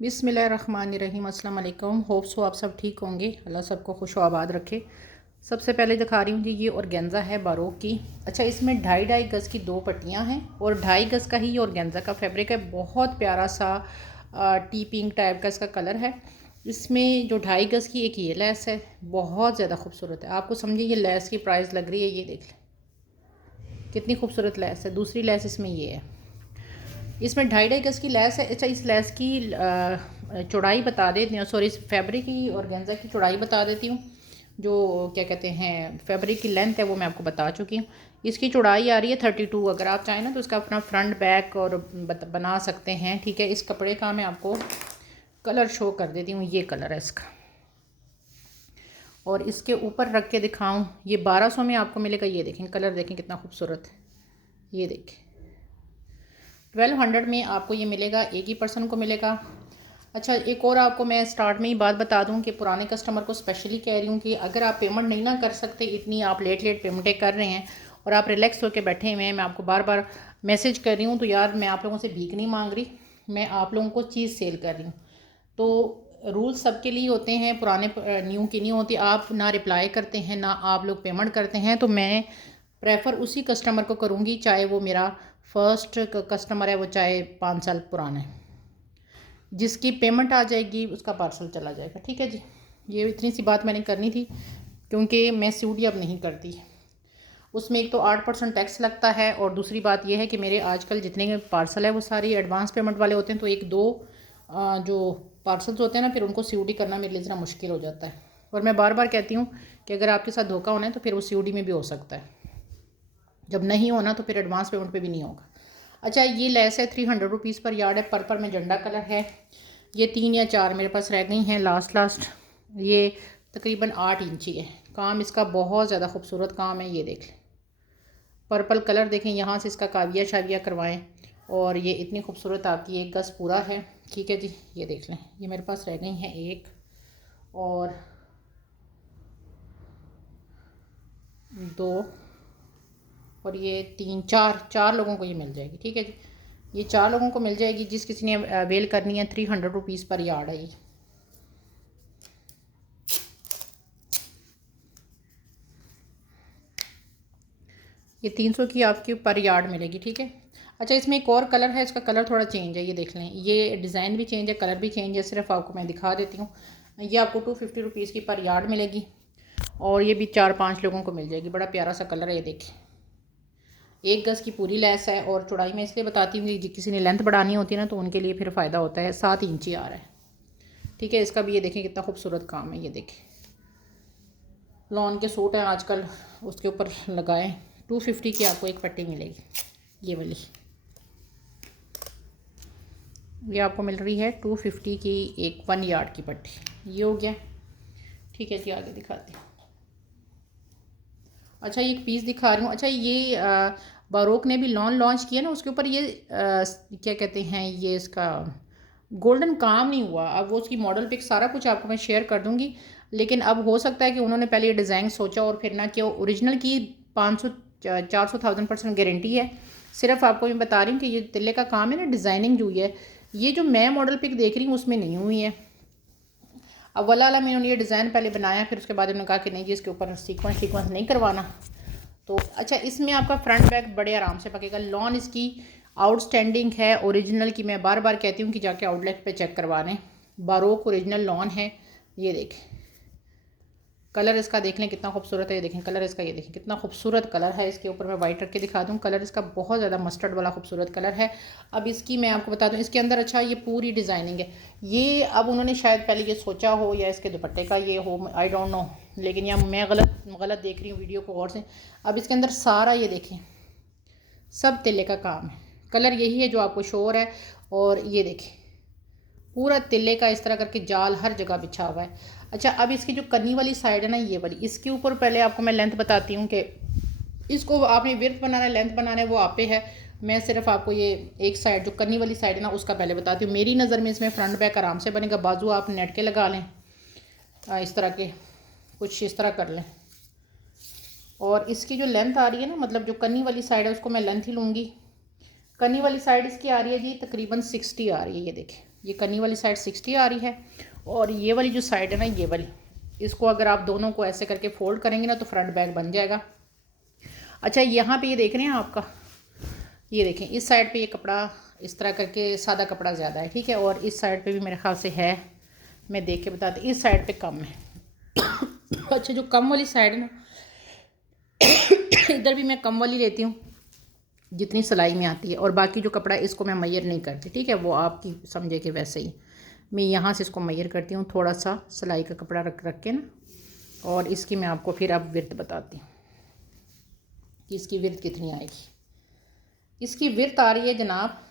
बिस्मिल्लाहिर्रहमानिर्रहीम। अस्सलाम वालेकुम। होप सो आप सब ठीक होंगे, अल्लाह सबको खुश आबाद रखे। सबसे पहले दिखा रही हूँ जी, ये ऑर्गेन्ज़ा है बारोक की। अच्छा, इसमें 2.5 गज़ की 2 पट्टियाँ हैं और 2.5 गज़ का ही ये ऑर्गेन्ज़ा का फैब्रिक है। बहुत प्यारा सा टी पिंक टाइप का इसका कलर है। इसमें जो 2.5 गज़ की एक ये लेस है, बहुत ज़्यादा खूबसूरत है। आपको समझिए ये लेस की प्राइस लग रही है, ये देख लें कितनी खूबसूरत लेस है। दूसरी लेस इसमें ये है, इसमें 2.5 गज़ की लेस है। अच्छा, इस लेस की चौड़ाई बता देती हूँ, सॉरी इस फैब्रिक की ऑर्गेन्ज़ा की चौड़ाई बता देती हूँ। जो क्या कहते हैं फैब्रिक की लेंथ है वो मैं आपको बता चुकी हूँ। इसकी चौड़ाई आ रही है 32। अगर आप चाहें ना तो इसका अपना फ्रंट बैक और बना सकते हैं, ठीक है। इस कपड़े का मैं आपको कलर शो कर देती हूँ, ये कलर है इसका। और इसके ऊपर रख के दिखाऊँ, ये 1200 में आपको मिलेगा। ये देखें कलर, देखें कितना खूबसूरत है। ये देखें 1200 में आपको ये मिलेगा, एक ही पर्सन को मिलेगा। अच्छा, एक और आपको मैं स्टार्ट में ही बात बता दूं कि पुराने कस्टमर को स्पेशली कह रही हूँ कि अगर आप पेमेंट नहीं ना कर सकते, इतनी आप लेट पेमेंटें कर रहे हैं और आप रिलैक्स होकर बैठे हुए हैं, मैं आपको बार बार मैसेज कर रही हूँ, तो यार मैं आप लोगों से भीख नहीं मांग रही, मैं आप लोगों को चीज़ सेल कर रही हूँ। तो रूल्स सबके लिए होते हैं, पुराने न्यू की नहीं होती। आप ना रिप्लाई करते हैं ना आप लोग पेमेंट करते हैं, तो मैं प्रेफर उसी कस्टमर को करूँगी, चाहे वो मेरा फर्स्ट कस्टमर है, वो चाहे 5 साल पुराना है। जिसकी पेमेंट आ जाएगी उसका पार्सल चला जाएगा, ठीक है जी। ये इतनी सी बात मैंने करनी थी, क्योंकि मैं सूट अब नहीं करती। उसमें एक तो 8% टैक्स लगता है, और दूसरी बात यह है कि मेरे आजकल जितने पार्सल है वो सारी एडवांस पेमेंट वाले होते हैं। तो एक दो जो पार्सल्स होते हैं ना, फिर उनको सीओडी करना मेरे लिए ज़रा मुश्किल हो जाता है। और मैं बार बार कहती हूँ कि अगर आपके साथ धोखा होना है तो फिर वो सीओडी में भी हो सकता है, जब नहीं होना तो फिर एडवांस पेमेंट पे भी नहीं होगा। अच्छा, ये लेस है 300 रुपीज़ पर यार्ड है। पर्पल में झंडा कलर है। ये 3 या 4 मेरे पास रह गई हैं लास्ट। ये तकरीबन 8 इंची है। काम इसका बहुत ज़्यादा खूबसूरत काम है, ये देख लें। पर्पल कलर देखें, यहाँ से इसका काविया शाविया करवाएं, और ये इतनी खूबसूरत आपकी 1 गज़ पूरा है, ठीक है जी। ये देख लें, ये मेरे पास रह गई हैं 1 और 2 और ये 3, 4 लोगों को ये मिल जाएगी, ठीक है जी। ये 4 लोगों को मिल जाएगी। जिस किसी ने अवेल करनी है, 300 रुपीज़ पर यार्ड है ये 300 की आपकी पर यार्ड मिलेगी, ठीक है। अच्छा, इसमें एक और कलर है, इसका कलर थोड़ा चेंज है, ये देख लें। ये डिज़ाइन भी चेंज है, कलर भी चेंज है। सिर्फ आपको मैं दिखा देती हूँ। ये आपको 250 रुपीज़ की पर यार्ड मिलेगी, और ये भी 4-5 लोगों को मिल जाएगी। बड़ा प्यारा सा कलर है, ये देखिए। 1 गज़ की पूरी लेस है, और चौड़ाई में इसलिए बताती हूँ कि किसी ने लेंथ बढ़ानी होती है ना, तो उनके लिए फिर फ़ायदा होता है। 7 इंची आ रहा है, ठीक है। इसका भी ये देखें कितना खूबसूरत काम है, ये देखें। लॉन के सूट हैं आजकल, उसके ऊपर लगाएं। 250 की आपको एक पट्टी मिलेगी, ये वाली। ये आपको मिल रही है 250 की एक 1 यार्ड की पट्टी। ये हो गया, ठीक है जी। आगे दिखाती हूँ। अच्छा, ये एक पीस दिखा रही हूँ। अच्छा, ये बारोक ने भी लॉन्च किया ना, उसके ऊपर ये क्या कहते हैं, ये इसका गोल्डन काम नहीं हुआ। अब वो उसकी मॉडल पिक सारा कुछ आपको मैं शेयर कर दूँगी, लेकिन अब हो सकता है कि उन्होंने पहले ये डिज़ाइन सोचा और फिर ना कि ओरिजिनल की 500 400 1000% गारंटी है। सिर्फ आपको मैं बता रही हूँ कि ये तिल्ले का काम है ना, डिज़ाइनिंग जो हुई है, ये जो मैं मॉडल पिक देख रही हूँ उसमें नहीं हुई है। अब वाला में उन्होंने ये डिज़ाइन पहले बनाया, फिर उसके बाद उन्होंने कहा कि नहीं जी, इसके ऊपर सीक्वेंस नहीं करवाना। तो अच्छा, इसमें आपका फ्रंट बैक बड़े आराम से पकेगा। लॉन इसकी आउटस्टैंडिंग है, ओरिजिनल की। मैं बार बार कहती हूँ कि जाके आउटलेट पे चेक करवा लें। बारोक ओरिजिनल लॉन है, ये देखें। कलर इसका देख लें कितना खूबसूरत है, ये देखें कलर इसका, ये देखें कितना खूबसूरत कलर है। इसके ऊपर मैं वाइट रख के दिखा दूँ, कलर इसका बहुत ज़्यादा मस्टर्ड वाला खूबसूरत कलर है। अब इसकी मैं आपको बता दूँ, इसके अंदर अच्छा ये पूरी डिज़ाइनिंग है। ये अब उन्होंने शायद पहले ये सोचा हो, या इसके दुपट्टे का ये हो, आई डोंट नो, लेकिन या मैं गलत देख रही हूँ वीडियो को और से। अब इसके अंदर सारा ये देखें सब तिल्ले का काम है। कलर यही है जो आपको शोर है, और ये देखें पूरा तिल्ले का इस तरह करके जाल हर जगह बिछा हुआ है। अच्छा, अब इसकी जो कन्नी वाली साइड है ना, ये वाली, इसके ऊपर पहले आपको मैं लेंथ बताती हूँ कि इसको आपने विड्थ बनाना है, लेंथ बनाना है, वो आप पे है। मैं सिर्फ आपको ये एक साइड जो कन्नी वाली साइड है ना, उसका पहले बताती हूँ। मेरी नज़र में इसमें फ्रंट बैक आराम से बनेगा। बाजू आप नेट के लगा लें, इस तरह के कुछ इस तरह कर लें। और इसकी जो लेंथ आ रही है ना, मतलब जो कन्नी वाली साइड है उसको मैं लेंथ ही लूँगी। कन्नी वाली साइड इसकी आ रही है जी तकरीबन 60 आ रही है, ये देखें ये कनी वाली साइड 60 आ रही है, और ये वाली जो साइड है ना, ये वाली, इसको अगर आप दोनों को ऐसे करके फोल्ड करेंगे ना तो फ्रंट बैक बन जाएगा। अच्छा, यहाँ पे ये देख रहे हैं आपका, ये देखें इस साइड पे ये कपड़ा इस तरह करके सादा कपड़ा ज़्यादा है, ठीक है, और इस साइड पे भी मेरे ख्याल से है, मैं देख के बताती, इस साइड पे कम है। अच्छा, जो कम वाली साइड है ना, इधर भी मैं कम वाली लेती हूँ जितनी सिलाई में आती है, और बाकी जो कपड़ा है इसको मैं मैयर नहीं करती, ठीक है, वो आपकी समझे कि वैसे ही मैं यहाँ से इसको मैयर करती हूँ, थोड़ा सा सिलाई का कपड़ा रख के ना, और इसकी मैं आपको फिर अब विर्थ बताती हूँ कि इसकी विर्थ कितनी आएगी। इसकी विर्थ आ रही है जनाब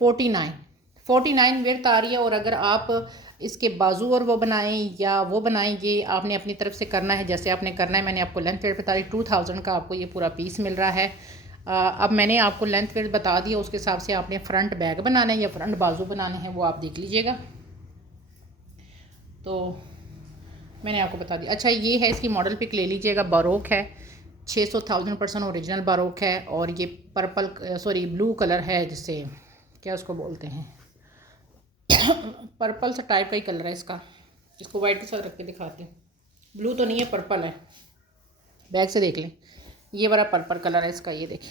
49 विर्थ आ रही है, और अगर आप इसके बाजू और वो बनाएं या वो बनाएं, ये आपने अपनी तरफ से करना है, जैसे आपने करना है। मैंने आपको लेंथ वेट बता दी, 2000 का आपको ये पूरा पीस मिल रहा है। अब मैंने आपको लेंथ वेट बता दिया, उसके हिसाब से आपने फ्रंट बैग बनाना है या फ्रंट बाजू बनाने हैं, वो आप देख लीजिएगा। तो मैंने आपको बता दिया। अच्छा, ये है इसकी मॉडल पिक ले लीजिएगा, बारोक है, 600,000% ओरिजिनल बारोक है, और ये ब्लू कलर है, जिससे क्या उसको बोलते हैं, पर्पल सा टाइप का ही कलर है इसका। इसको वाइट के साथ रख के दिखाती हूँ, ब्लू तो नहीं है, पर्पल है, बैग से देख लें, ये वाला पर्पल कलर है इसका। ये देखें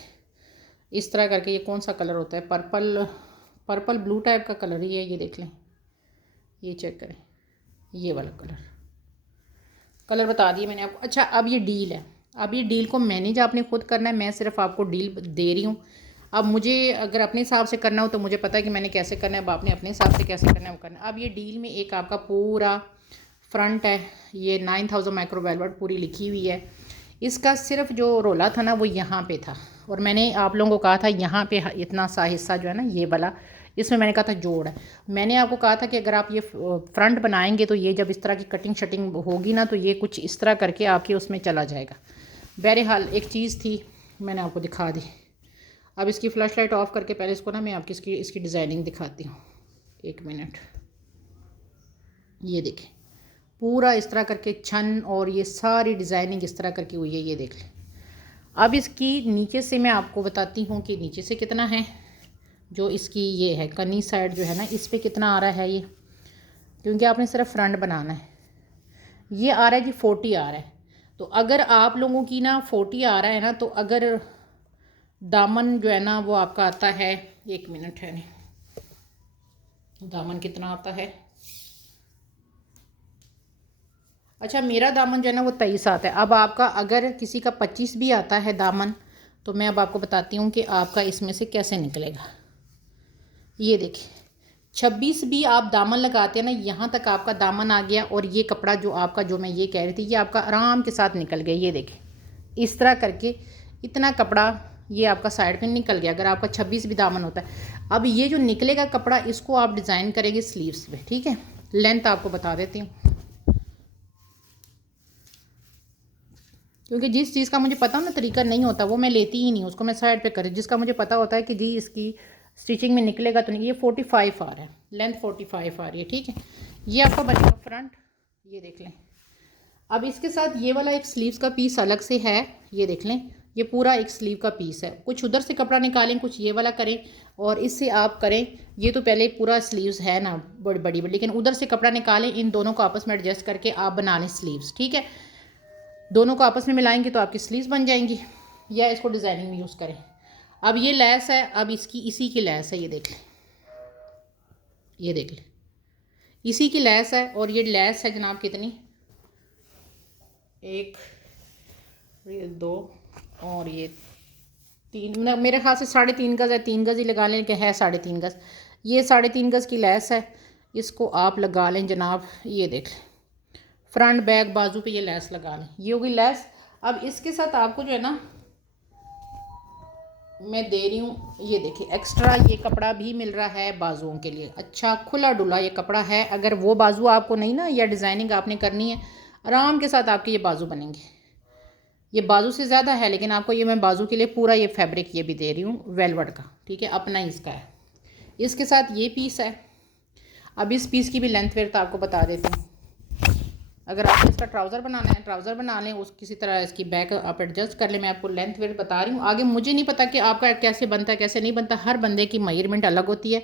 इस तरह करके, ये कौन सा कलर होता है, पर्पल ब्लू टाइप का कलर ही है, ये देख लें, ये चेक करें, ये वाला कलर बता दिए मैंने आपको। अच्छा, अब ये डील है, अब ये डील को मैनेज आपने खुद करना है, मैं सिर्फ आपको डील दे रही हूँ। अब मुझे अगर अपने हिसाब से करना हो तो मुझे पता है कि मैंने कैसे करना है, अब आपने अपने हिसाब से कैसे करना है वो करना है। अब ये डील में एक आपका पूरा फ्रंट है, ये 9000 माइक्रो वेलवेट पूरी लिखी हुई है। इसका सिर्फ जो रोला था ना वो यहाँ पे था, और मैंने आप लोगों को कहा था यहाँ पे इतना सा हिस्सा जो है ना ये वाला, इसमें मैंने कहा था जोड़ है। मैंने आपको कहा था कि अगर आप ये फ्रंट बनाएंगे तो ये जब इस तरह की कटिंग शटिंग होगी ना तो ये कुछ इस तरह करके आपके उसमें चला जाएगा। बहरहाल एक चीज़ थी, मैंने आपको दिखा दी। अब इसकी फ्लैश लाइट ऑफ करके पहले इसको ना मैं आपकी इसकी डिज़ाइनिंग दिखाती हूँ, 1 मिनट। ये देखें पूरा इस तरह करके छन, और ये सारी डिज़ाइनिंग इस तरह करके हुई है, ये देख लें। अब इसकी नीचे से मैं आपको बताती हूँ कि नीचे से कितना है, जो इसकी ये है कनी साइड जो है ना, इस पर कितना आ रहा है ये, क्योंकि आपने सिर्फ फ्रंट बनाना है। ये आ रहा है जी 40 आ रहा है। तो अगर आप लोगों की ना 40 आ रहा है ना, तो अगर दामन जो है ना वो आपका आता है, 1 मिनट है, नहीं दामन कितना आता है, अच्छा मेरा दामन जो है ना वो 23 आता है। अब आपका अगर किसी का 25 भी आता है दामन, तो मैं अब आपको बताती हूँ कि आपका इसमें से कैसे निकलेगा। ये देखिए 26 भी आप दामन लगाते हैं ना, यहाँ तक आपका दामन आ गया, और ये कपड़ा जो आपका, जो मैं ये कह रही थी, ये आपका आराम के साथ निकल गया। ये देखें इस तरह करके इतना कपड़ा ये आपका साइड पे निकल गया, अगर आपका 26 भी दामन होता है। अब ये जो निकलेगा कपड़ा, इसको आप डिज़ाइन करेंगे स्लीव्स पे, ठीक है। लेंथ आपको बता देती हूँ, क्योंकि जिस चीज़ का मुझे पता ना तरीका नहीं होता वो मैं लेती ही नहीं, उसको मैं साइड पे करी। जिसका मुझे पता होता है कि जी इसकी स्टिचिंग में निकलेगा तो नहीं। ये 45 आ रहा है, लेंथ 45 आ रही है, ठीक है। ये आपका बनेगा फ्रंट, ये देख लें। अब इसके साथ ये वाला एक स्लीव्स का पीस अलग से है, ये देख लें, ये पूरा एक स्लीव का पीस है। कुछ उधर से कपड़ा निकालें, कुछ ये वाला करें, और इससे आप करें। ये तो पहले पूरा स्लीव्स है ना बड़ी बड़ी, लेकिन उधर से कपड़ा निकालें, इन दोनों को आपस में एडजस्ट करके आप बना लें स्लीव्स, ठीक है। दोनों को आपस में मिलाएंगे तो आपकी स्लीव्स बन जाएंगी, या इसको डिज़ाइनिंग में यूज़ करें। अब ये लैस है, अब इसकी इसी की लैस है, ये देख लें, ये देख लें, इसी की लैस है। और ये लैस है जनाब कितनी, 1 2 और ये 3, मेरे ख्याल से 3.5 गज़ है, 3 गज़ ही लगा लें कि है 3.5 गज़। ये 3.5 गज़ की लैस है, इसको आप लगा लें जनाब। ये देख लें फ्रंट बैक बाजू पे ये लैस लगा लें, ये होगी लैस। अब इसके साथ आपको जो है ना मैं दे रही हूँ, ये देखिए एक्स्ट्रा ये कपड़ा भी मिल रहा है बाजुओं के लिए। अच्छा खुला डुला ये कपड़ा है, अगर वो बाजू आपको नहीं ना या डिज़ाइनिंग आपने करनी है, आराम के साथ आपके ये बाजू बनेंगे। ये बाजू से ज़्यादा है, लेकिन आपको ये मैं बाजू के लिए पूरा ये फैब्रिक ये भी दे रही हूँ वेलवेट का, ठीक है, अपना ही इसका है। इसके साथ ये पीस है। अब इस पीस की भी लेंथ वेट आपको बता देती हूँ। अगर आपको इसका ट्राउज़र बनाना है, ट्राउज़र बना लें, उस किसी तरह इसकी बैक आप एडजस्ट कर लें। मैं आपको लेंथ वेट बता रही हूँ। आगे मुझे नहीं पता कि आपका कैसे बनता है कैसे नहीं बनता, हर बंदे की मेजरमेंट अलग होती है।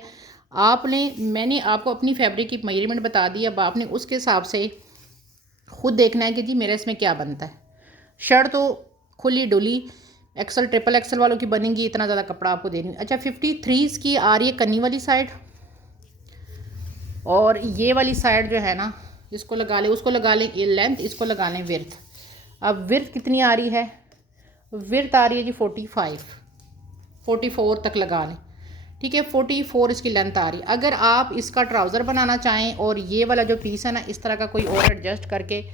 मैंने आपको अपनी फैब्रिक की मेजरमेंट बता दी, अब आपने उसके हिसाब से ख़ुद देखना है कि जी मेरा इसमें क्या बनता है। शर्ट तो खुली डुली एक्सल ट्रिपल एक्सल वालों की बनेंगी, इतना ज़्यादा कपड़ा आपको देनी। अच्छा 53 की आ रही है कन्नी वाली साइड, और ये वाली साइड जो है ना इसको लगा लें, उसको लगा लें ये लेंथ, इसको लगा लें विर्थ। अब विर्थ कितनी आ रही है, विर्थ आ रही है जी 44 तक लगा लें, ठीक है। 44 इसकी लेंथ आ रही है। अगर आप इसका ट्राउज़र बनाना चाहें और ये वाला जो पीस है ना इस तरह का कोई और एडजस्ट करके,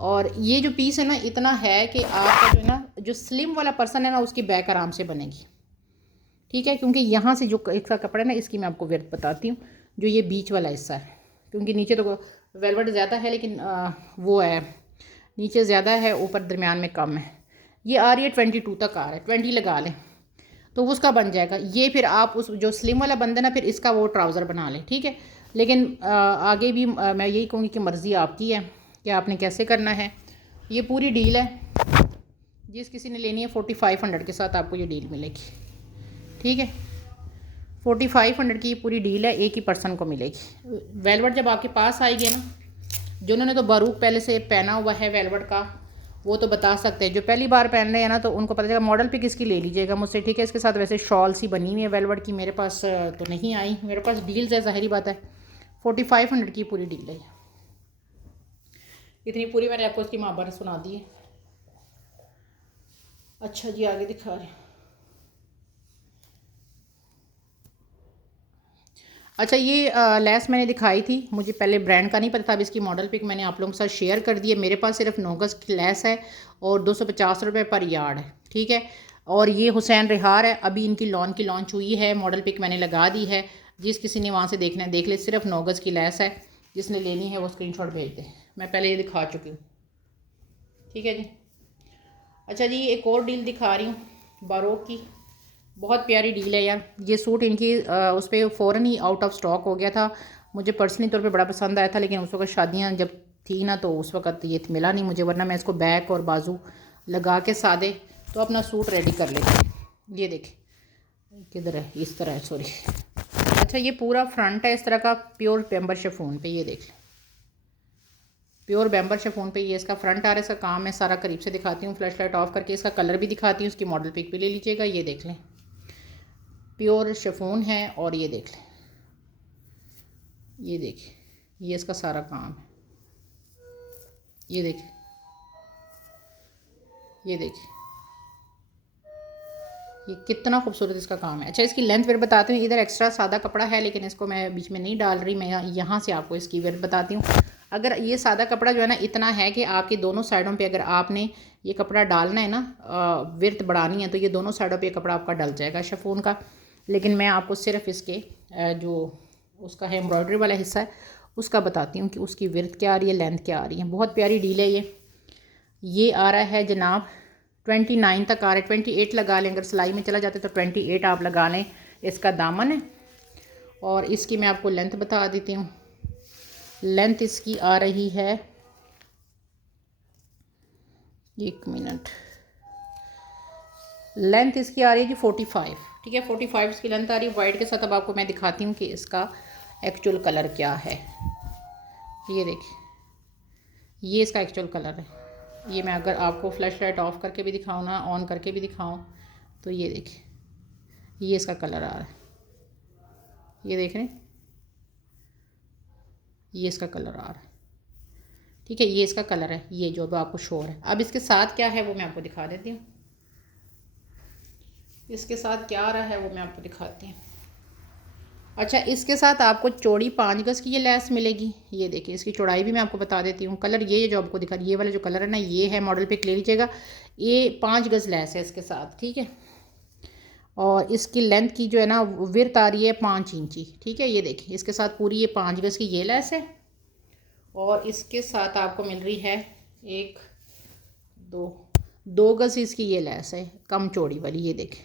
और ये जो पीस है ना इतना है कि आपका जो है ना जो स्लिम वाला पर्सन है ना उसकी बैक आराम से बनेगी, ठीक है। क्योंकि यहाँ से जो इसका कपड़ा है ना इसकी मैं आपको विर्थ बताती हूँ, जो ये बीच वाला हिस्सा है, क्योंकि नीचे तो वेलवेट ज़्यादा है लेकिन वो है नीचे ज़्यादा है ऊपर दरमियान में कम है। ये आ रही है 22 तक आ रहा है, 20 लगा लें तो उसका बन जाएगा। ये फिर आप उस जो स्लिम वाला बंदा ना फिर इसका वो ट्राउज़र बना लें, ठीक है। लेकिन आगे भी मैं यही कहूँगी कि मर्ज़ी आपकी है कि आपने कैसे करना है। ये पूरी डील है, जिस किसी ने लेनी है 4500 के साथ आपको ये डील मिलेगी, ठीक है। 4500 की ये पूरी डील है, एक ही पर्सन को मिलेगी। वेलवेट जब आपके पास आएगी ना, जिन्होंने तो बारूक पहले से पहना हुआ है वेलवेट का वो तो बता सकते हैं, जो पहली बार पहन रहे हैं ना तो उनको पता चलेगा। मॉडल पिक इसकी ले लीजिएगा मुझसे, ठीक है। इसके साथ वैसे शॉल सी बनी हुई है वेलवेट की, मेरे पास तो नहीं आई, मेरे पास डील्स है, ज़ाहिरी बात है। 4500 की पूरी डील है, इतनी पूरी मैंने आपको इसकी महाभारत सुना दी है। अच्छा जी आगे दिखा रहे हैं। अच्छा ये लेस मैंने दिखाई थी, मुझे पहले ब्रांड का नहीं पता था, अब इसकी मॉडल पिक मैंने आप लोगों के साथ शेयर कर दी है। मेरे पास सिर्फ 9 गज की लेस है और 250 रुपये पर यार्ड है, ठीक है। और ये हुसैन रिहार है, अभी इनकी लॉन्च हुई है, मॉडल पिक मैंने लगा दी है। जिस किसी ने वहाँ से देखना है देख ले, सिर्फ 9 गज की लेस है, जिसने लेनी है वो स्क्रीनशॉट भेज दे, मैं पहले ये दिखा चुकी हूँ, ठीक है जी। अच्छा जी एक और डील दिखा रही हूँ बारोक की, बहुत प्यारी डील है यार। ये सूट इनकी उस पर फ़ौरन ही आउट ऑफ स्टॉक हो गया था, मुझे पर्सनली तौर पे बड़ा पसंद आया था, लेकिन उस वक्त शादियाँ जब थी ना तो उस वक्त ये मिला नहीं मुझे, वरना मैं इसको बैक और बाजू लगा के सादे तो अपना सूट रेडी कर लेती। ये देखें किधर है, इस तरह है, सॉरी। अच्छा ये पूरा फ्रंट है इस तरह का प्योर बैम्बर शिफॉन पे, ये देख लें प्योर बैम्बर शिफॉन पे ये इसका फ्रंट आ रहा है। इसका काम है सारा, करीब से दिखाती हूँ, फ्लैश लाइट ऑफ करके इसका कलर भी दिखाती हूँ, उसकी मॉडल पिक भी ले लीजिएगा। ये देख लें प्योर शिफॉन है, और ये देख लें, ये देखिए ये इसका सारा काम है, ये देखिए, ये देखिए ये कितना खूबसूरत इसका काम है। अच्छा इसकी लेंथ फिर बताती हूँ, इधर एक्स्ट्रा सादा कपड़ा है लेकिन इसको मैं बीच में नहीं डाल रही, मैं यहाँ से आपको इसकी विर्थ बताती हूँ। अगर ये सादा कपड़ा जो है ना इतना है कि आपकी दोनों साइडों पे अगर आपने ये कपड़ा डालना है ना, विर्थ बढ़ानी है, तो ये दोनों साइडों पे कपड़ा आपका डल जाएगा शिफॉन का। लेकिन मैं आपको सिर्फ इसके जो उसका है एम्ब्रॉयडरी वाला हिस्सा है उसका बताती हूँ कि उसकी विर्थ क्या आ रही है, लेंथ क्या आ रही है। बहुत प्यारी डील है ये आ रहा है जनाब 29 तक आ रहा है, 28 लगा लें, अगर सिलाई में चला जाते तो 28 आप लगा लें। इसका दामन है, और इसकी मैं आपको लेंथ बता देती हूँ। लेंथ इसकी आ रही है, एक मिनट, लेंथ इसकी आ रही है जी 45, ठीक है। 45 इसकी लेंथ आ रही है वाइट के साथ। अब आपको मैं दिखाती हूँ कि इसका एक्चुअल कलर क्या है। ये देखिए ये इसका एक्चुअल कलर है। ये मैं अगर आपको फ्लैश लाइट ऑफ करके भी दिखाऊँ ना, ऑन करके भी दिखाऊँ, तो ये देखिए ये इसका कलर आ रहा है, ये देख रहे हैं ये इसका कलर आ रहा है, ठीक है। ये इसका कलर है, ये जो अब आपको शो है। अब इसके साथ क्या है वो मैं आपको दिखा देती हूँ, इसके साथ क्या आ रहा है वो मैं आपको दिखाती हूँ। अच्छा इसके साथ आपको चौड़ी 5 गज की ये लेस मिलेगी। ये देखिए इसकी चौड़ाई भी मैं आपको बता देती हूँ। कलर ये जो आपको दिखा, ये वाला जो कलर है ना ये है, मॉडल पिक ले लीजिएगा। ये 5 गज लेस है इसके साथ, ठीक है। और इसकी लेंथ की जो है ना विर्थ आ रही है 5 इंची, ठीक है। ये देखिए इसके साथ पूरी ये 5 गज की ये लेस है, और इसके साथ आपको मिल रही है 1 2 गज इसकी ये लेस है कम चौड़ी वाली। ये देखें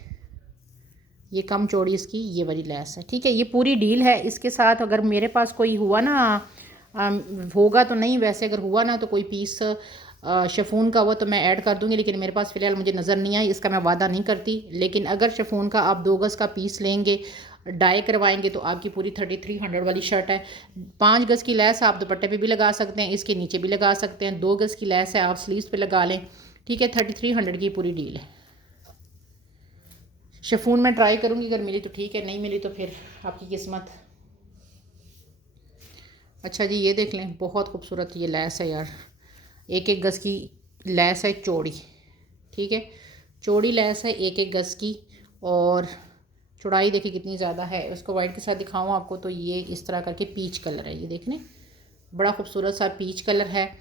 ये कम चौड़ी इसकी ये वाली लेस है, ठीक है। ये पूरी डील है। इसके साथ अगर मेरे पास कोई हुआ ना, होगा तो नहीं, वैसे अगर हुआ ना तो कोई पीस शिफॉन का हुआ तो मैं ऐड कर दूंगी, लेकिन मेरे पास फ़िलहाल मुझे नज़र नहीं आई, इसका मैं वादा नहीं करती। लेकिन अगर शिफॉन का आप 2 गज़ का पीस लेंगे डाई करवाएंगे तो आपकी पूरी 3300 वाली शर्ट है। 5 गज़ की लैस आप दुपट्टे पे भी लगा सकते हैं, इसके नीचे भी लगा सकते हैं। 2 गज़ की लैस है, आप स्लीव्स पे लगा लें। ठीक है, 3300 की पूरी डील है। शिफॉन में ट्राई करूँगी, अगर मिली तो ठीक है, नहीं मिली तो फिर आपकी किस्मत। अच्छा जी, ये देख लें, बहुत खूबसूरत ये लैस है यार। 1 गज़ की लैस है, चौड़ी। ठीक है, चौड़ी लैस है 1 गज़ की, और चौड़ाई देखिए कितनी ज़्यादा है। उसको वाइट के साथ दिखाऊँ आपको तो ये इस तरह करके पीच कलर है, ये देखने बड़ा खूबसूरत सा पीच कलर है।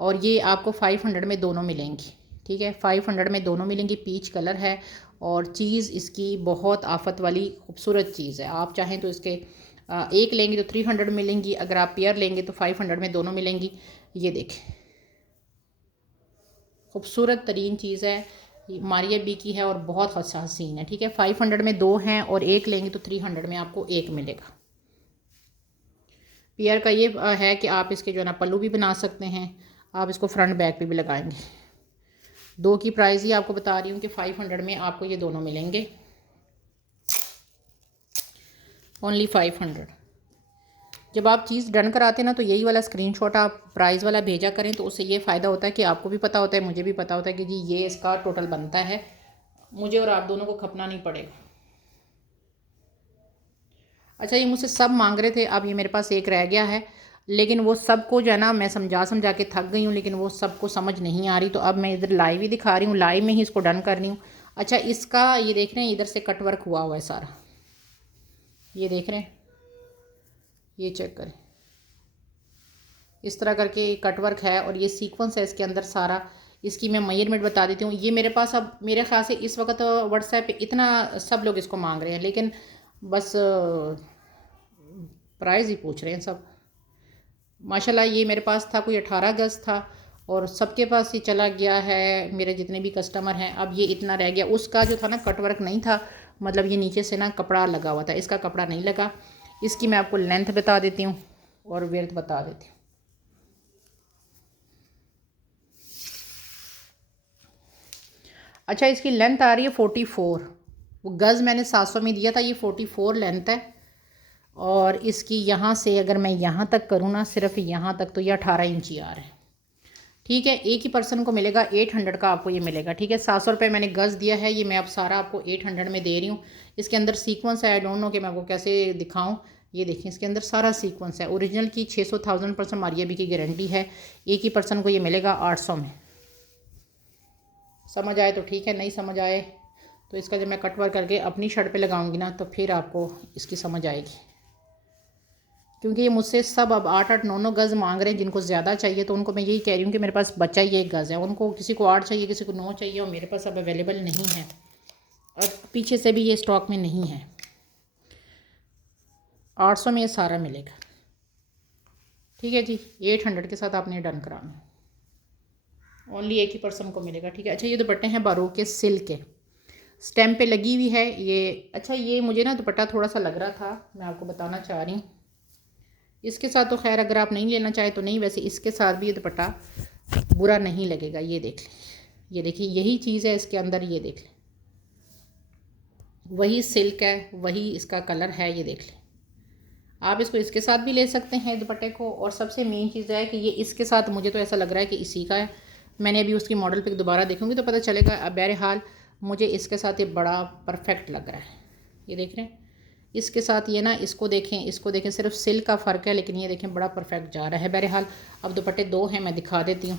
और ये आपको 500 में दोनों मिलेंगी। ठीक है, 500 में दोनों मिलेंगी, पीच कलर है। और चीज़ इसकी बहुत आफत वाली खूबसूरत चीज़ है। आप चाहें तो इसके एक लेंगे तो 300 मिलेंगी, अगर आप पेयर लेंगे तो 500 में दोनों मिलेंगी। ये देखें, खूबसूरत तरीन चीज़ है, मारिया बी की है और बहुत हसीन है। ठीक है, 500 में 2 हैं और एक लेंगे तो 300 में आपको एक मिलेगा। पेयर का ये है कि आप इसके जो है ना पल्लू भी बना सकते हैं, आप इसको फ्रंट बैक पे भी लगाएंगे। 2 की प्राइस ही आपको बता रही हूँ कि 500 में आपको ये दोनों मिलेंगे, ओनली 500। जब आप चीज़ डन कराते हैं ना तो यही वाला स्क्रीनशॉट आप प्राइस वाला भेजा करें, तो उससे ये फ़ायदा होता है कि आपको भी पता होता है, मुझे भी पता होता है कि जी ये इसका टोटल बनता है, मुझे और आप दोनों को खपना नहीं पड़ेगा। अच्छा, ये मुझसे सब मांग रहे थे, अब ये मेरे पास एक रह गया है, लेकिन वो सबको जो है ना मैं समझा के थक गई हूँ, लेकिन वो सबको समझ नहीं आ रही, तो अब मैं इधर लाइव ही दिखा रही हूँ, लाइव में ही इसको डन कर रही हूँ। अच्छा, इसका ये देख रहे हैं, इधर से कट वर्क हुआ हुआ है सारा, ये देख रहे हैं, ये चेक करें, इस तरह करके कट वर्क है और ये सीक्वेंस है इसके अंदर सारा। इसकी मैं मेजरमेंट बता देती हूँ। ये मेरे पास अब मेरे ख्याल से इस वक्त व्हाट्सएप पे इतना सब लोग इसको मांग रहे हैं, लेकिन बस प्राइस ही पूछ रहे हैं सब। माशाल्लाह ये मेरे पास था कोई 18 गज़ था और सबके पास ये चला गया है, मेरे जितने भी कस्टमर हैं। अब ये इतना रह गया, उसका जो था ना कट वर्क नहीं था, मतलब ये नीचे से ना कपड़ा लगा हुआ था, इसका कपड़ा नहीं लगा। इसकी मैं आपको लेंथ बता देती हूँ और विड्थ बता देती हूँ। अच्छा, इसकी लेंथ आ रही है 44, वो गज़ मैंने 700 में दिया था, ये 44 लेंथ है। और इसकी यहाँ से अगर मैं यहाँ तक करूँ ना, सिर्फ यहाँ तक, तो ये 18 इंच आ रहा है। ठीक है, एक ही पर्सन को मिलेगा 800 का, आपको ये मिलेगा। ठीक है, 700 रुपये मैंने गज़ दिया है, ये मैं अब सारा आपको 800 में दे रही हूँ। इसके अंदर सीक्वेंस है, आई डोंट नो कि मैं आपको कैसे दिखाऊँ। ये देखें, इसके अंदर सारा सीक्वेंस है। ओरिजिनल की 600,000% मारिया बी की गारंटी है। एक ही पर्सन को ये मिलेगा 800 में। समझ आए तो ठीक है, नहीं समझ आए तो इसका जब मैं कट वर्क करके अपनी शर्ट पे लगाऊंगी ना, तो फिर आपको इसकी समझ आएगी। क्योंकि ये मुझसे सब अब 8-8 9-9 गज़ मांग रहे हैं, जिनको ज़्यादा चाहिए, तो उनको मैं यही कह रही हूँ कि मेरे पास बचा ही 1 गज़ है। उनको किसी को 8 चाहिए, किसी को 9 चाहिए, और मेरे पास अब अवेलेबल नहीं है, और पीछे से भी ये स्टॉक में नहीं है। 800 में ये सारा मिलेगा। ठीक है जी, 800 के साथ आपने डन कराना, ओनली एक ही पर्सन को मिलेगा। ठीक है। अच्छा, ये दुपट्टे हैं बारोक के, सिल्क के, स्टैम्प पे लगी हुई है ये। अच्छा, ये मुझे ना दुपट्टा थोड़ा सा लग रहा था, मैं आपको बताना चाह रही हूँ। इसके साथ तो खैर अगर आप नहीं लेना चाहे तो नहीं, वैसे इसके साथ भी ये दुपट्टा बुरा नहीं लगेगा। ये देख लें, ये देखिए, यही चीज़ है इसके अंदर, ये देख लें, वही सिल्क है, वही इसका कलर है, ये देख लें। आप इसको इसके साथ भी ले सकते हैं दुपट्टे को, और सबसे मेन चीज़ है कि ये इसके साथ मुझे तो ऐसा लग रहा है कि इसी का है। मैंने अभी उसकी मॉडल पिक दोबारा देखूँगी तो पता चलेगा। अब बहरहाल मुझे इसके साथ ये बड़ा परफेक्ट लग रहा है। ये देख रहे हैं, इसके साथ ये ना, इसको देखें, सिर्फ सिल्क का फ़र्क है, लेकिन ये देखें बड़ा परफेक्ट जा रहा है। बहरहाल अब दुपट्टे 2 हैं, मैं दिखा देती हूँ।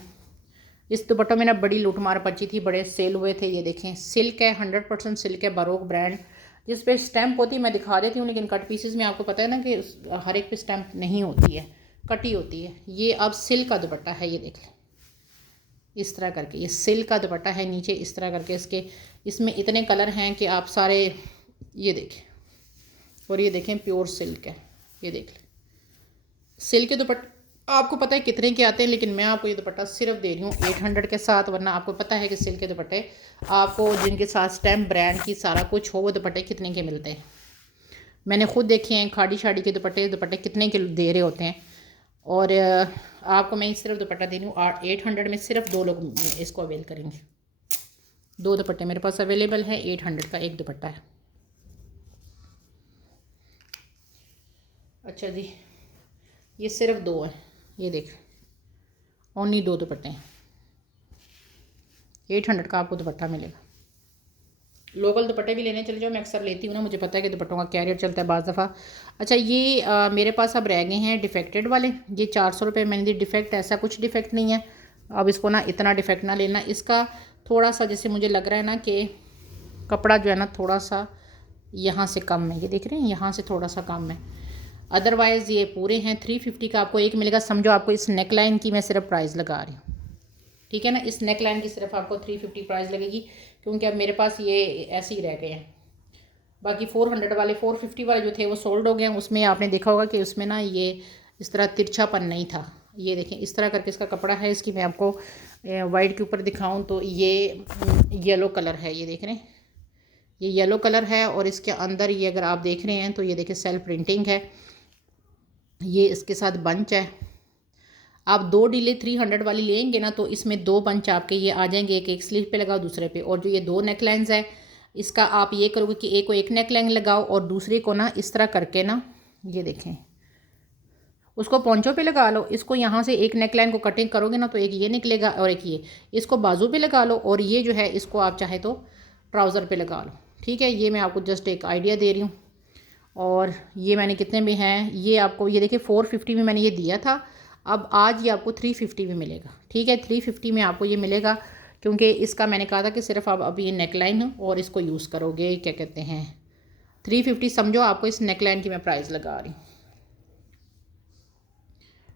इस दुपट्टों में ना बड़ी लूटमार पची थी, बड़े सेल हुए थे। ये देखें, सिल्क है, 100% सिल्क है, बारोक ब्रांड, जिस पे स्टैंप होती है मैं दिखा देती हूँ, लेकिन कट पीसेस में आपको पता है ना कि हर एक पे स्टैंप नहीं होती है, कटी होती है। ये अब सिल्क का दुपट्टा है, ये देख लें, इस तरह करके ये सिल्क का दुपट्टा है। नीचे इस तरह करके इसमें इतने कलर हैं कि आप सारे, ये देखें, और ये देखें प्योर सिल्क है। ये देख लें, सिल्क के दुपट्टे आपको पता है कितने के आते हैं, लेकिन मैं आपको ये दुपट्टा सिर्फ दे रही हूँ 800 के साथ। वरना आपको पता है कि सिल्क के दुपट्टे आपको जिनके साथ स्टैम्प ब्रांड की सारा कुछ हो, वो दुपट्टे कितने के मिलते हैं। मैंने खुद देखे हैं, खाड़ी शाड़ी के दुपट्टे कितने के दे रहे होते हैं। और आपको मैं सिर्फ दुपट्टा दे रही हूँ 800 में। सिर्फ 2 लोग इसको अवेल करेंगे। 2 दुपट्टे मेरे पास अवेलेबल है, 800 का एक दुपट्टा है। अच्छा जी, ये सिर्फ 2 हैं, ये देख, ओनली 2 दुपट्टे हैं। 800 का आपको दुपट्टा मिलेगा। लोकल दुपट्टे भी लेने चले जाओ, मैं अक्सर लेती हूँ ना, मुझे पता है कि दुपट्टों का क्या रेट चलता है बाज़ दफ़ा। अच्छा, ये मेरे पास अब रह गए हैं डिफेक्टेड वाले। ये 400 रुपये मैंने दी। डिफेक्ट ऐसा कुछ डिफेक्ट नहीं है, अब इसको ना इतना डिफेक्ट ना लेना। इसका थोड़ा सा जैसे मुझे लग रहा है ना कि कपड़ा जो है ना थोड़ा सा यहाँ से कम है, ये देख रहे हैं, यहाँ से थोड़ा सा कम है। अदरवाइज़ ये पूरे हैं। 350 का आपको एक मिलेगा। समझो आपको इस नेक लाइन की मैं सिर्फ प्राइस लगा रही हूँ, ठीक है ना। इस नेक लाइन की सिर्फ आपको 350 प्राइस लगेगी, क्योंकि अब मेरे पास ये ऐसे ही रह गए हैं। बाकी 400 वाले 450 वाले जो थे वो सोल्ड हो गए हैं। उसमें आपने देखा होगा कि उसमें ना ये इस तरह तिरछापन नहीं था। ये देखें, इस तरह करके इसका कपड़ा है। इसकी मैं आपको वाइट के ऊपर दिखाऊं तो ये येलो कलर है, ये देख रहे हैं, ये येलो कलर है। और इसके अंदर ये अगर आप देख रहे हैं तो ये देखें सेल्फ प्रिंटिंग है, ये इसके साथ बंच है। आप 2 डीले 300 वाली लेंगे ना तो इसमें 2 बंच आपके ये आ जाएंगे, एक एक स्लीव पे लगाओ दूसरे पे। और जो ये 2 नेक लाइन्स है, इसका आप ये करोगे कि एक को एक नेक लाइन लगाओ और दूसरे को ना इस तरह करके ना, ये देखें, उसको पोंचों पे लगा लो। इसको यहाँ से एक नेक लाइन को कटिंग करोगे ना तो एक ये निकलेगा और एक ये, इसको बाजू पे लगा लो। और ये जो है इसको आप चाहे तो ट्राउज़र पे लगा लो, ठीक है। ये मैं आपको जस्ट एक आइडिया दे रही हूँ। और ये मैंने कितने में हैं, ये आपको ये देखिए 450 में मैंने ये दिया था। अब आज ये आपको 350 में मिलेगा, ठीक है। 350 में आपको ये मिलेगा, क्योंकि इसका मैंने कहा था कि सिर्फ आप अब ये नेक लाइन और इसको यूज़ करोगे, क्या कहते हैं, 350 समझो आपको इस नेक लाइन की मैं प्राइस लगा रही हूँ,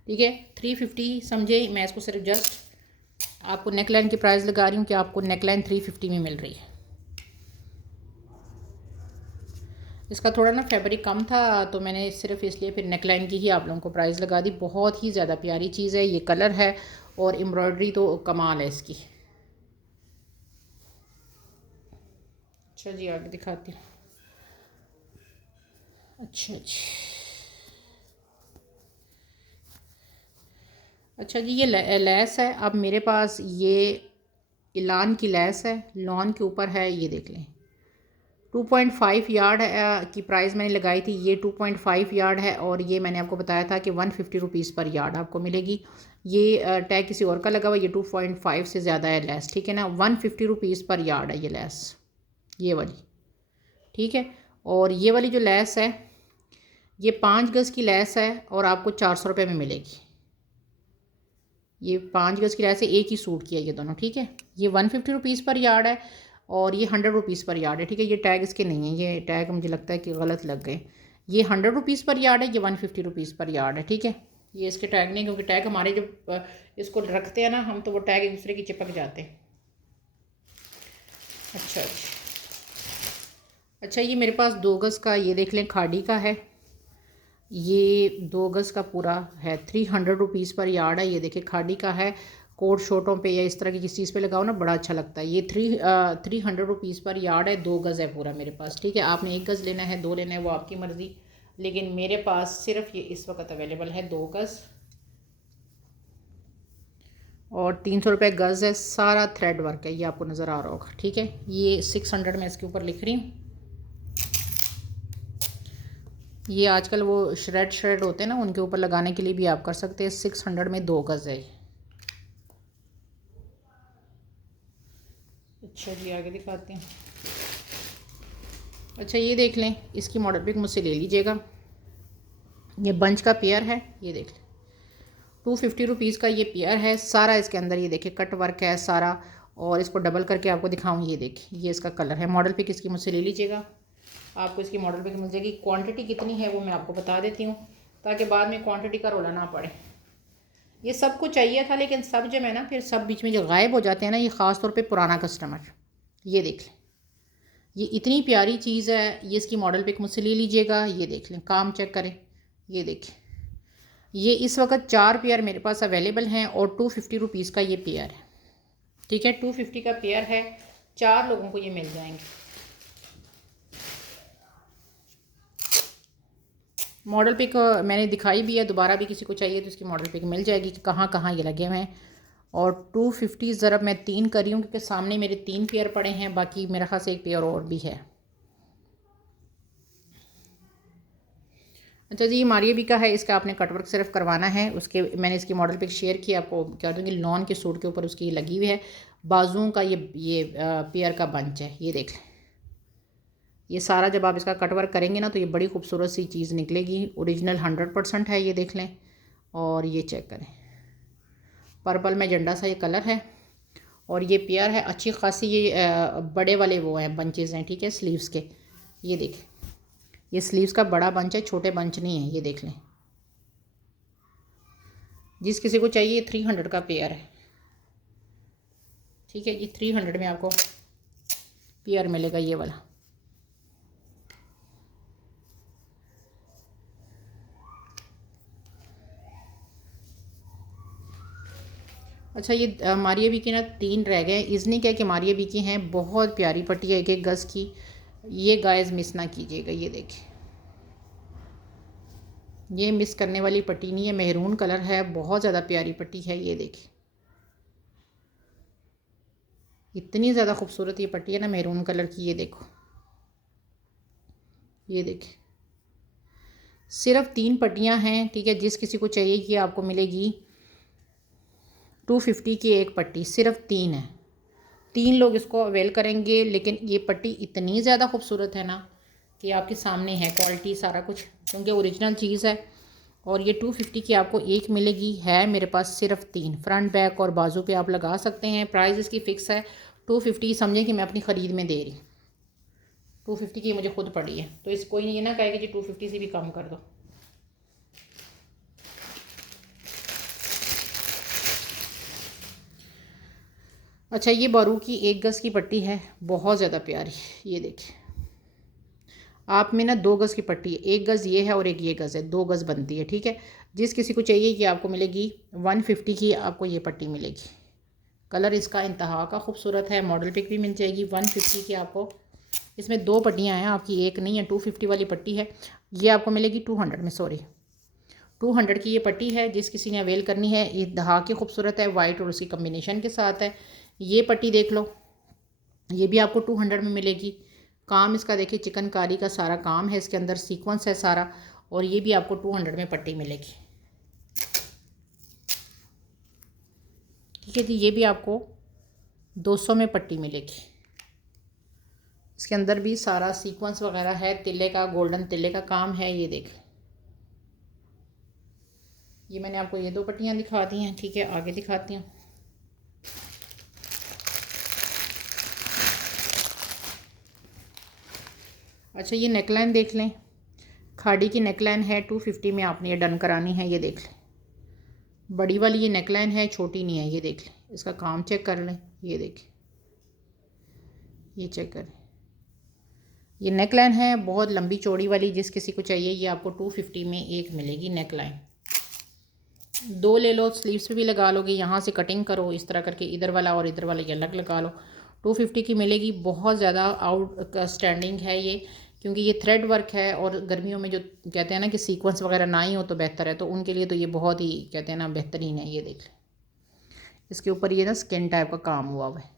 ठीक है। 350 समझे, मैं इसको सिर्फ जस्ट आपको नेक लाइन की प्राइस लगा रही हूँ कि आपको नेक लाइन 350 में मिल रही है। इसका थोड़ा ना फैब्रिक कम था तो मैंने सिर्फ इसलिए फिर नेक लाइन की ही आप लोगों को प्राइस लगा दी। बहुत ही ज़्यादा प्यारी चीज़ है, ये कलर है और एम्ब्रॉयडरी तो कमाल है इसकी। अच्छा जी, आगे दिखाती हूँ। अच्छा जी, अच्छा जी, ये लैस है। अब मेरे पास ये इलान की लैस है, लॉन के ऊपर है, ये देख लें। 2.5 यार्ड की प्राइस मैंने लगाई थी, ये 2.5 यार्ड है। और ये मैंने आपको बताया था कि 150 रुपीज़ पर यार्ड आपको मिलेगी। ये टैग किसी और का लगा हुआ, ये 2.5 से ज़्यादा है लेस, ठीक है ना। 150 रुपीज़ पर यार्ड है ये लेस, ये वाली, ठीक है। और ये वाली जो लेस है ये 5 गज़ की लेस है और आपको 400 रुपये में मिलेगी। ये 5 गज़ की लेस है, एक ही सूट की है ये दोनों, ठीक है। ये 150 रुपीज़ पर यार्ड है और ये 100 रुपीज़ पर यार्ड है, ठीक है। ये टैग इसके नहीं है, ये टैग मुझे लगता है कि गलत लग गए। ये 100 रुपीज़ पर यार्ड है, ये 150 रुपीज़ पर यार्ड है, ठीक है। ये इसके टैग नहीं, क्योंकि टैग हमारे जो इसको रखते हैं ना हम, तो वो टैग एक दूसरे की चिपक जाते हैं। अच्छा अच्छा, अच्छा ये मेरे पास 2 गज़ का, ये देख लें, खाड़ी का है। ये 2 गज़ का पूरा है, 300 रुपीज़ पर यार्ड है। ये देखिए खाड़ी का है, कोट शोटों पे या इस तरह की किसी चीज़ पे लगाओ ना, बड़ा अच्छा लगता है। ये 300 रुपीज़ पर यार्ड है। 2 गज़ है पूरा मेरे पास, ठीक है। आपने 1 गज़ लेना है, 2 लेना है, वो आपकी मर्ज़ी। लेकिन मेरे पास सिर्फ ये इस वक्त अवेलेबल है 2 गज़ और 300 रुपये गज़ है। सारा थ्रेड वर्क है, ये आपको नज़र आ रहा होगा, ठीक है। ये 600 में इसके ऊपर लिख रही हूँ। ये आजकल वो श्रेड होते हैं ना, उनके ऊपर लगाने के लिए भी आप कर सकते हैं। 600 में 2 गज़ है। अच्छा जी, आगे दिखाते हैं। अच्छा ये देख लें, इसकी मॉडल पिक मुझसे ले लीजिएगा। ये बंच का पेयर है, ये देख लें, 250 रुपीज़ का ये पेयर है। सारा इसके अंदर ये देखिए कट वर्क है सारा। और इसको डबल करके आपको दिखाऊँ, ये देखिए, ये इसका कलर है। मॉडल पिक इसकी मुझसे ले लीजिएगा, आपको इसकी मॉडल पिक मिल जाएगी। क्वांटिटी कितनी है वो मैं आपको बता देती हूँ, ताकि बाद में क्वांटिटी का रोला ना पड़े। ये सबको चाहिए था, लेकिन सब जब है ना, फिर सब बीच में जो गायब हो जाते हैं ना, ये ख़ास तौर पे पुराना कस्टमर। ये देख लें, ये इतनी प्यारी चीज़ है। ये इसकी मॉडल पिक मुझसे ले लीजिएगा, ये देख लें, काम चेक करें, ये देखें। ये इस वक्त 4 पेयर मेरे पास अवेलेबल हैं और 250 रुपीज़ का ये पेयर है, ठीक है। 250 का पेयर है, 4 लोगों को ये मिल जाएंगे। मॉडल पिक मैंने दिखाई भी है, दोबारा भी किसी को चाहिए तो इसकी मॉडल पिक मिल जाएगी कि कहाँ कहाँ ये लगे हुए हैं। और 250 ज़रा मैं 3 कर रही हूँ, क्योंकि सामने मेरे 3 पेयर पड़े हैं, बाकी मेरे ख्याल से एक पेयर और भी है। अच्छा जी, ये मारिया बी का है, इसका आपने कटवर्क सिर्फ करवाना है। उसके मैंने इसकी मॉडल पिक शेयर की, आपको क्या दूँगी, लॉन के सूट के ऊपर उसकी लगी हुई है। बाजुओं का ये पेयर का बंच है, ये देख लें। ये सारा जब आप इसका कटवर्क करेंगे ना तो ये बड़ी खूबसूरत सी चीज़ निकलेगी। ओरिजिनल 100% है, ये देख लें। और ये चेक करें, पर्पल मैजेंडा सा ये कलर है और ये पेयर है अच्छी खासी। ये बड़े वाले वो हैं, बंचेज़ हैं, ठीक है, स्लीव्स के। ये देखें, ये स्लीव्स का बड़ा बंच है, छोटे बंच नहीं है, ये देख लें। जिस किसी को चाहिए 300 का पेयर है, ठीक है। ये 300 में आपको पेयर मिलेगा ये वाला। अच्छा, ये मारिया बी की ना 3 रह गए। इज़नी क्या कि मारिया बी की हैं, बहुत प्यारी पट्टी है, 1-1 गज़ की। ये गाइस मिस ना कीजिएगा, ये देखें, ये मिस करने वाली पट्टी नहीं है। मेहरून कलर है, बहुत ज़्यादा प्यारी पट्टी है, ये देखें। इतनी ज़्यादा खूबसूरत ये पट्टी है ना मेहरून कलर की, ये देखो, ये देखें। सिर्फ 3 पट्टियाँ हैं, ठीक है। जिस किसी को चाहिए कि आपको मिलेगी 250 की एक पट्टी, सिर्फ 3 है। 3 लोग इसको अवेल करेंगे। लेकिन ये पट्टी इतनी ज़्यादा खूबसूरत है ना कि आपके सामने है, क्वालिटी सारा कुछ, क्योंकि ओरिजिनल चीज़ है। और ये 250 की आपको एक मिलेगी। है मेरे पास सिर्फ 3, फ्रंट बैक और बाजू पे आप लगा सकते हैं। प्राइस इसकी फ़िक्स है 250। समझें कि मैं अपनी ख़रीद में दे रही, 250 की मुझे खुद पड़ी है। तो इस कोई ये ना कहे कि जी 250 से भी कम कर दो। अच्छा, ये बारू की 1 गज़ की पट्टी है, बहुत ज़्यादा प्यारी। ये देखिए, आप में ना 2 गज़ की पट्टी है, 1 गज़ ये है और एक ये गज़ है, 2 गज़ बनती है, ठीक है। जिस किसी को चाहिए कि आपको मिलेगी 150 की, आपको ये पट्टी मिलेगी। कलर इसका इंतहा का खूबसूरत है, मॉडल पिक भी मिल जाएगी। 150 की आपको, इसमें 2 पट्टियाँ हैं, आपकी एक नहीं है। 250 वाली पट्टी है, ये आपको मिलेगी 200 में, सॉरी 200 की ये पट्टी है। जिस किसी ने अवेल करनी है, ये दहा की खूबसूरत है, वाइट और उसकी कम्बिनेशन के साथ है। ये पट्टी देख लो, ये भी आपको 200 में मिलेगी। काम इसका देखिए, चिकनकारी का सारा काम है, इसके अंदर सीक्वेंस है सारा। और ये भी आपको 200 में पट्टी मिलेगी, ठीक है जी। ये भी आपको 200 में पट्टी मिलेगी। इसके अंदर भी सारा सीक्वेंस वगैरह है, तिल्ले का, गोल्डन तिल्ले का काम है, ये देख। ये मैंने आपको ये 2 पट्टियाँ दिखा दी हैं, ठीक है। आगे दिखाती हूँ। अच्छा, ये नेकलाइन देख लें, खाड़ी की नेकलाइन है। 250 में आपने ये डन करानी है, ये देख लें। बड़ी वाली ये नेकलाइन है, छोटी नहीं है, ये देख लें। इसका काम चेक कर लें, ये देखें, ये चेक करें। ये नेकलाइन है बहुत लंबी चौड़ी वाली। जिस किसी को चाहिए ये आपको 250 में एक मिलेगी नेकलाइन। 2 ले लो, स्लीव्स पे भी लगा लोगे, यहाँ से कटिंग करो इस तरह करके, इधर वाला और इधर वाला ये अलग लगा लो। 250 की मिलेगी। बहुत ज़्यादा आउट स्टैंडिंग है ये, क्योंकि ये थ्रेड वर्क है। और गर्मियों में जो कहते हैं ना कि सीक्वेंस वगैरह ना ही हो तो बेहतर है, तो उनके लिए तो ये बहुत ही कहते हैं ना बेहतरीन है। ये देख लें, इसके ऊपर ये ना स्किन टाइप का काम हुआ हुआ है।